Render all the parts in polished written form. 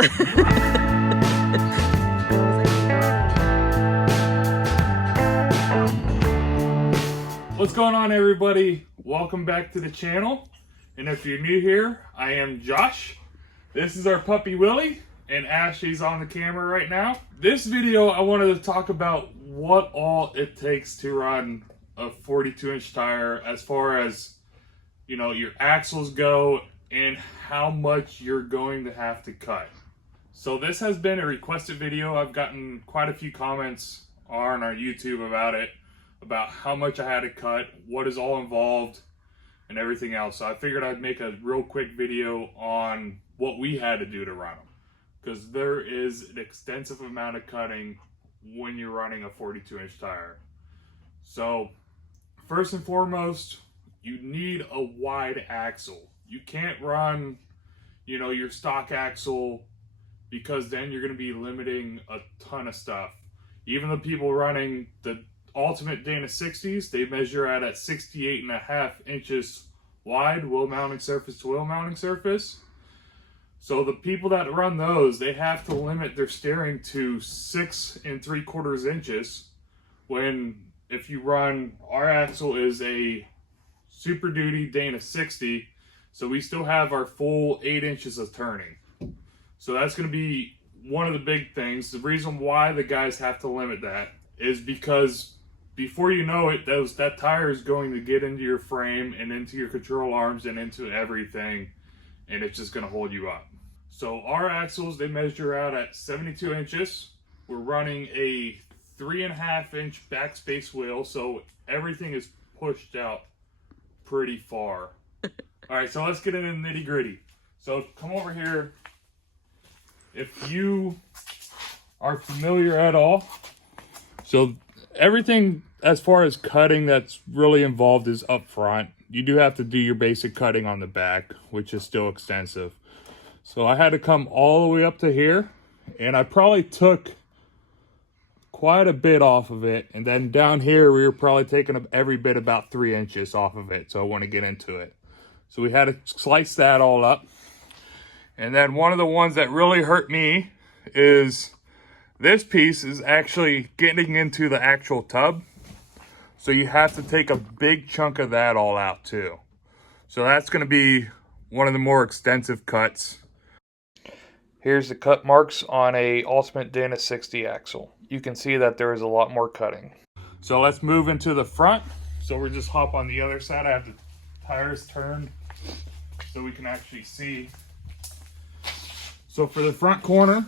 What's going on, everybody? Welcome back to the channel. And if you're new here, I am Josh. This is our puppy Willie, and Ashley's on the camera right now. This video, I wanted to talk about what all it takes to run a 42-inch tire as far as, you know, your axles go and how much you're going to have to cut. So this has been a requested video. I've gotten quite a few comments on our YouTube about it, about how much I had to cut, what is all involved, and everything else. So I figured I'd make a real quick video on what we had to do to run them, because there is an extensive amount of cutting when you're running a 42-inch tire. So first and foremost, you need a wide axle. You can't run, you know, your stock axle, because then you're going to be limiting a ton of stuff. Even the people running the Ultimate Dana 60s, they measure out at 68.5 inches wide, wheel mounting surface to wheel mounting surface. So the people that run those, they have to limit their steering to 6 3/4 inches, when if you run, our axle is a Super Duty Dana 60, so we still have our full 8 inches of turning. So that's going to be one of the big things. The reason why the guys have to limit that is because before you know it, that tire is going to get into your frame and into your control arms and into everything, and it's just going to hold you up. So our axles, they measure out at 72 inches. We're running a 3.5 inch backspace wheel, so everything is pushed out pretty far. All right, so let's get into the nitty gritty. So come over here. If you are familiar at all, so everything as far as cutting that's really involved is up front. You do have to do your basic cutting on the back, which is still extensive. So I had to come all the way up to here, and I probably took quite a bit off of it. And then down here, we were probably taking every bit about 3 inches off of it. So I want to get into it. So we had to slice that all up. And then one of the ones that really hurt me is this piece is actually getting into the actual tub. So you have to take a big chunk of that all out too. So that's going to be one of the more extensive cuts. Here's the cut marks on a Ultimate Dana 60 axle. You can see that there is a lot more cutting. So let's move into the front. So we'll just hop on the other side. I have the tires turned so we can actually see. So for the front corner,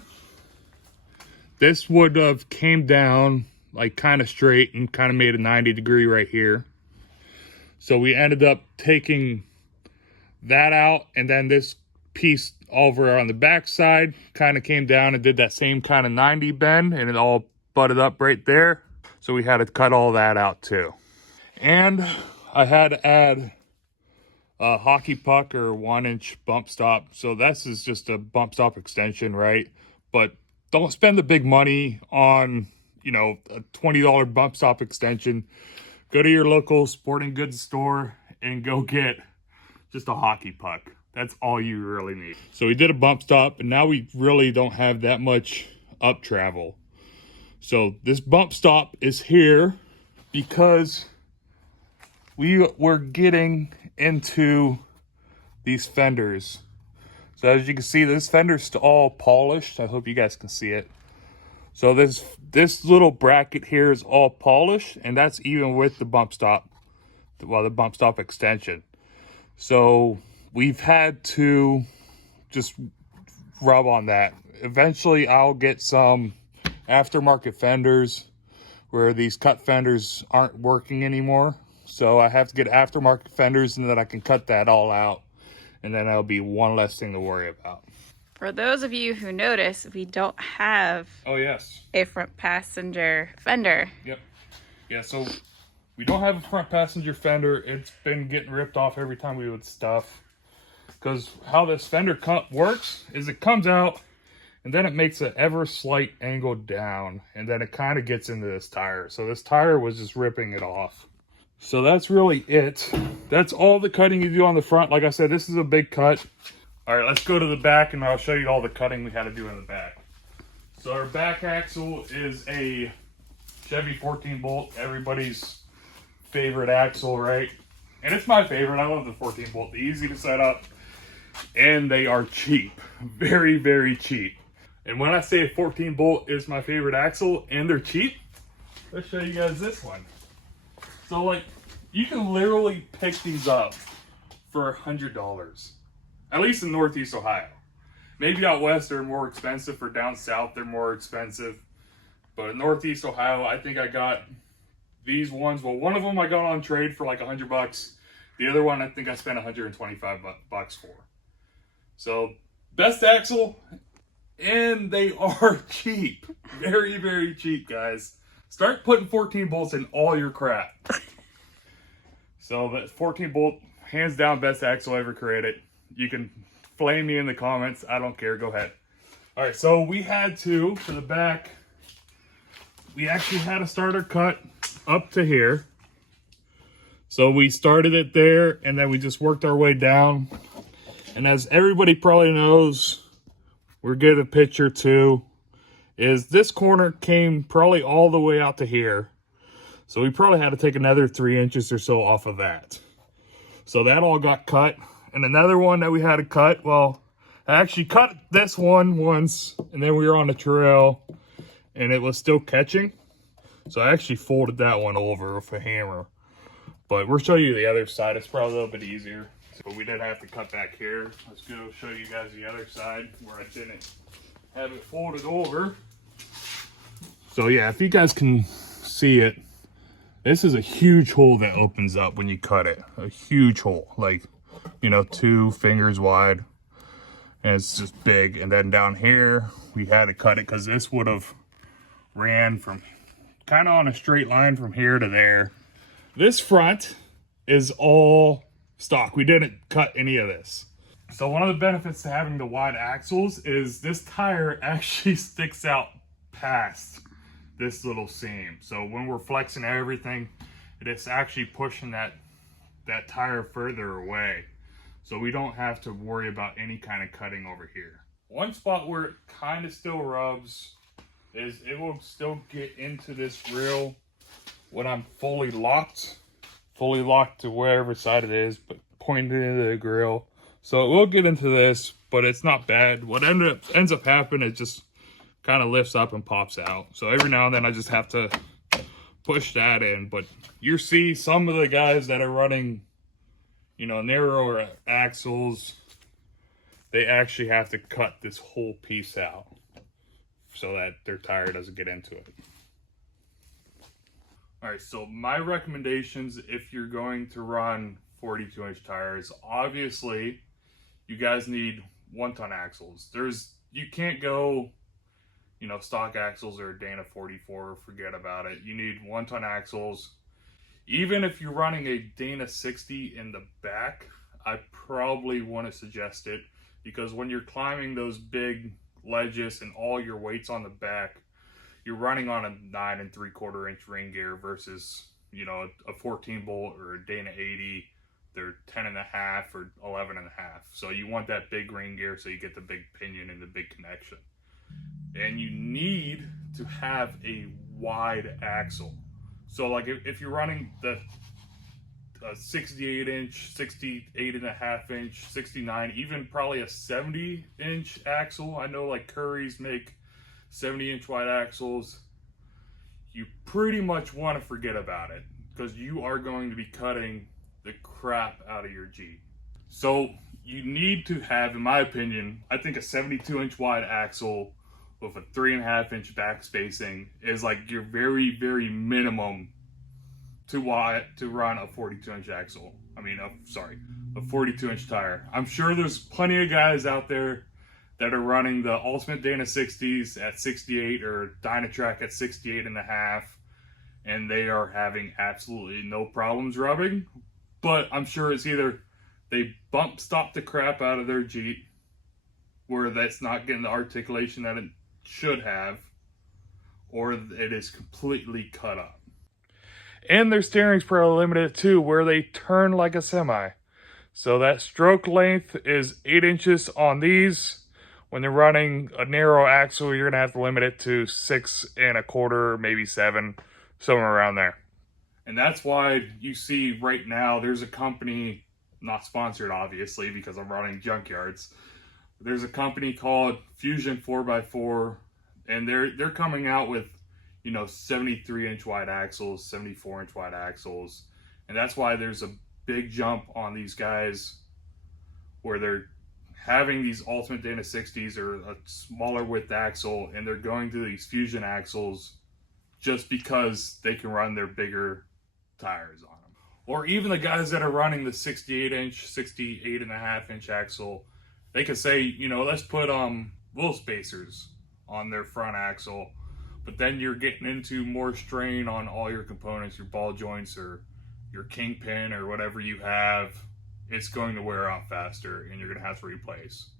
this would have came down like kind of straight and kind of made a 90-degree right here. So we ended up taking that out, and then this piece over on the back side kind of came down and did that same kind of 90 bend, and it all butted up right there. So we had to cut all that out too. And I had to add a hockey puck or 1-inch bump stop. So this is just a bump stop extension, right? But don't spend the big money on, you know, a $20 bump stop extension. Go to your local sporting goods store and go get just a hockey puck. That's all you really need. So we did a bump stop, and now we really don't have that much up travel. So this bump stop is here because we were getting into these fenders. So as you can see, this fender's all polished. I hope you guys can see it. So this little bracket here is all polished, and that's even with the bump stop, well, the bump stop extension. So we've had to just rub on that. Eventually I'll get some aftermarket fenders where these cut fenders aren't working anymore. So I have to get aftermarket fenders, and then I can cut that all out, and then that'll be one less thing to worry about. For those of you who notice, we don't have a front passenger fender. Yep. Yeah, so we don't have a front passenger fender. It's been getting ripped off every time we would stuff. Because how this fender cut works is it comes out, and then it makes an ever slight angle down, and then it kind of gets into this tire. So this tire was just ripping it off. So that's really it. That's all the cutting you do on the front. Like I said, this is a big cut. All right, let's go to the back and I'll show you all the cutting we had to do in the back. So our back axle is a Chevy 14 bolt, everybody's favorite axle, right? And it's my favorite. I love the 14 bolt. They're easy to set up and they are cheap. Very, very cheap. And when I say a 14 bolt is my favorite axle and they're cheap, let's show you guys this one. So like, you can literally pick these up for $100. At least in Northeast Ohio. Maybe out west they're more expensive, or down south they're more expensive. But in Northeast Ohio, I think I got these ones. Well, one of them I got on trade for like $100. The other one I think I spent 125 bucks for. So, best axle, and they are cheap. Very, very cheap, guys. Start putting 14 bolts in all your crap. So, that 14 bolt, hands down, best axle ever created. You can flame me in the comments. I don't care. Go ahead. All right, so we had to, for the back, we actually had a starter cut up to here. So we started it there, and then we just worked our way down. And as everybody probably knows, we'll get a picture too, is this corner came probably all the way out to here. So we probably had to take another 3 inches or so off of that. So that all got cut. And another one that we had to cut, well, I actually cut this one once, and then we were on the trail, and it was still catching. So I actually folded that one over with a hammer. But we'll show you the other side. It's probably a little bit easier. So we did have to cut back here. Let's go show you guys the other side where I didn't have it folded over. So yeah, if you guys can see it, this is a huge hole that opens up when you cut it. A huge hole, like, you know, 2 fingers wide. And it's just big. And then down here, we had to cut it because this would have ran from kind of on a straight line from here to there. This front is all stock. We didn't cut any of this. So one of the benefits to having the wide axles is this tire actually sticks out past this little seam. So when we're flexing everything, it's actually pushing that tire further away. So we don't have to worry about any kind of cutting over here. One spot where it kind of still rubs is it will still get into this grill when I'm fully locked to wherever side it is, but pointed into the grill. So it will get into this, but it's not bad. What ends up happening, it just kind of lifts up and pops out. So every now and then I just have to push that in. But you see some of the guys that are running, you know, narrower axles, they actually have to cut this whole piece out so that their tire doesn't get into it. All right, so my recommendations if you're going to run 42-inch tires, obviously you guys need 1-ton axles. You can't go, you know, stock axles or a Dana 44, forget about it. You need 1-ton axles. Even if you're running a Dana 60 in the back, I probably want to suggest it, because when you're climbing those big ledges and all your weight's on the back, you're running on a 9 3/4-inch ring gear versus, you know, a 14 bolt or a Dana 80. They're 10.5 or 11.5. So you want that big ring gear so you get the big pinion and the big connection. And you need to have a wide axle. So like if you're running the 68-inch, 68.5-inch, 69, even probably a 70-inch axle. I know like Curry's make 70-inch wide axles. You pretty much want to forget about it because you are going to be cutting the crap out of your Jeep. So you need to have, in my opinion, I think a 72-inch wide axle with a 3.5-inch back spacing is like your very, very minimum to run a 42-inch axle. I mean, a 42-inch tire. I'm sure there's plenty of guys out there that are running the Ultimate Dana 60s at 68 or Dynatrack at 68.5, and they are having absolutely no problems rubbing. But I'm sure it's either they stop the crap out of their Jeep, where that's not getting the articulation that it should have, or it is completely cut up. And their steering's probably limited too, where they turn like a semi. So that stroke length is 8 inches on these. When they're running a narrow axle, you're gonna have to limit it to 6 1/4, maybe 7, somewhere around there. And that's why you see right now there's a company, not sponsored obviously because I'm running junkyards. There's a company called Fusion 4x4, and they're coming out with, you know, 73-inch wide axles, 74-inch wide axles, and that's why there's a big jump on these guys where they're having these Ultimate Dana 60s or a smaller width axle, and they're going to these Fusion axles just because they can run their bigger tires on them. Or even the guys that are running the 68-inch, 68.5-inch axle, they could say, you know, let's put wheel spacers on their front axle, but then you're getting into more strain on all your components, your ball joints or your kingpin or whatever you have. It's going to wear out faster and you're going to have to replace.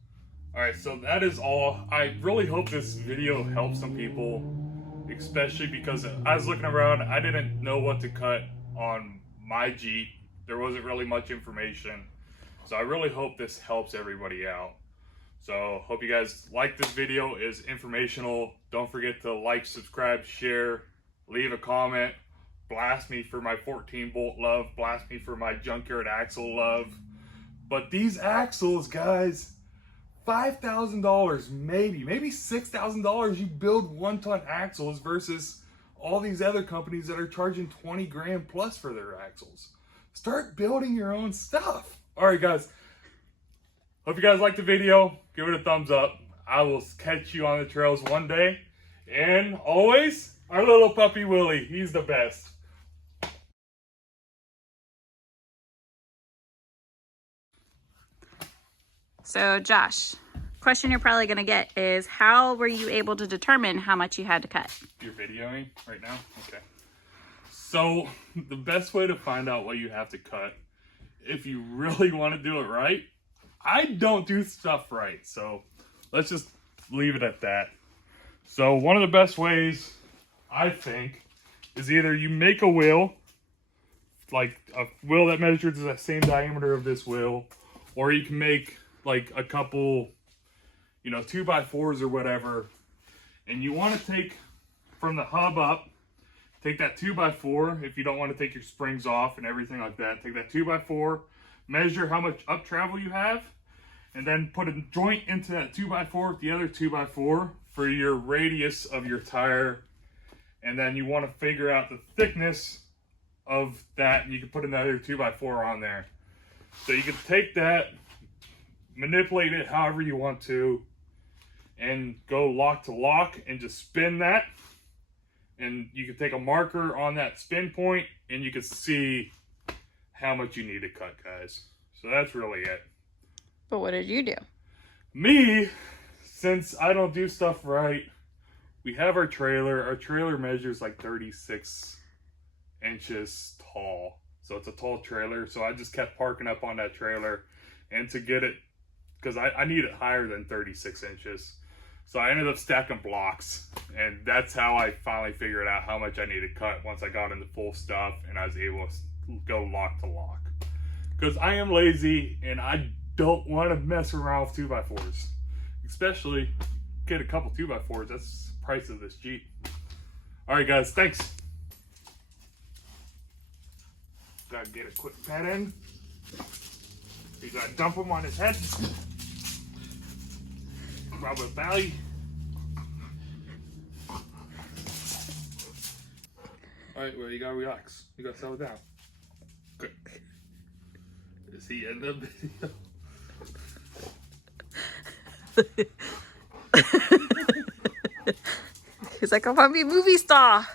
All right, so that is all. I really hope this video helps some people, especially because I was looking around, I didn't know what to cut on my Jeep. There wasn't really much information. So I really hope this helps everybody out. So hope you guys like this video. It's informational. Don't forget to like, subscribe, share, leave a comment. Blast me for my 14-bolt love. Blast me for my junkyard axle love. But these axles, guys, $5,000, maybe $6,000 you build 1-ton axles versus all these other companies that are charging 20 grand plus for their axles. Start building your own stuff. All right, guys. Hope you guys liked the video. Give it a thumbs up. I will catch you on the trails one day. And always, our little puppy Willie. He's the best. So Josh, question you're probably going to get is, how were you able to determine how much you had to cut? You're videoing right now? Okay. So the best way to find out what you have to cut, if you really want to do it right, I don't do stuff right. So let's just leave it at that. So one of the best ways, I think, is either you make a wheel, like a wheel that measures the same diameter of this wheel, or you can make like a couple, you know, 2x4s or whatever, and you want to take from the hub up, take that 2x4 if you don't want to take your springs off and everything like that. Take that 2x4, measure how much up travel you have, and then put a joint into that 2x4 with the other 2x4 for your radius of your tire. And then you want to figure out the thickness of that, and you can put another 2x4 on there. So you can take that, manipulate it however you want to, and go lock to lock and just spin that. And you can take a marker on that spin point and you can see how much you need to cut, guys. So that's really it. But what did you do? Me, since I don't do stuff right, we have our trailer. Our trailer measures like 36 inches tall. So it's a tall trailer. So I just kept parking up on that trailer. And to get it, because I need it higher than 36 inches. So I ended up stacking blocks. And that's how I finally figured out how much I needed to cut once I got into full stuff and I was able to go lock to lock. Because I am lazy and I don't want to mess around with 2x4s. Especially get a couple 2x4s. That's the price of this Jeep. Alright guys, thanks. Gotta get a quick pet in. You gotta dump him on his head. Rub his belly. Alright, well, you gotta relax. You gotta settle down. Good. Is he in the video? He's like a puppy movie star.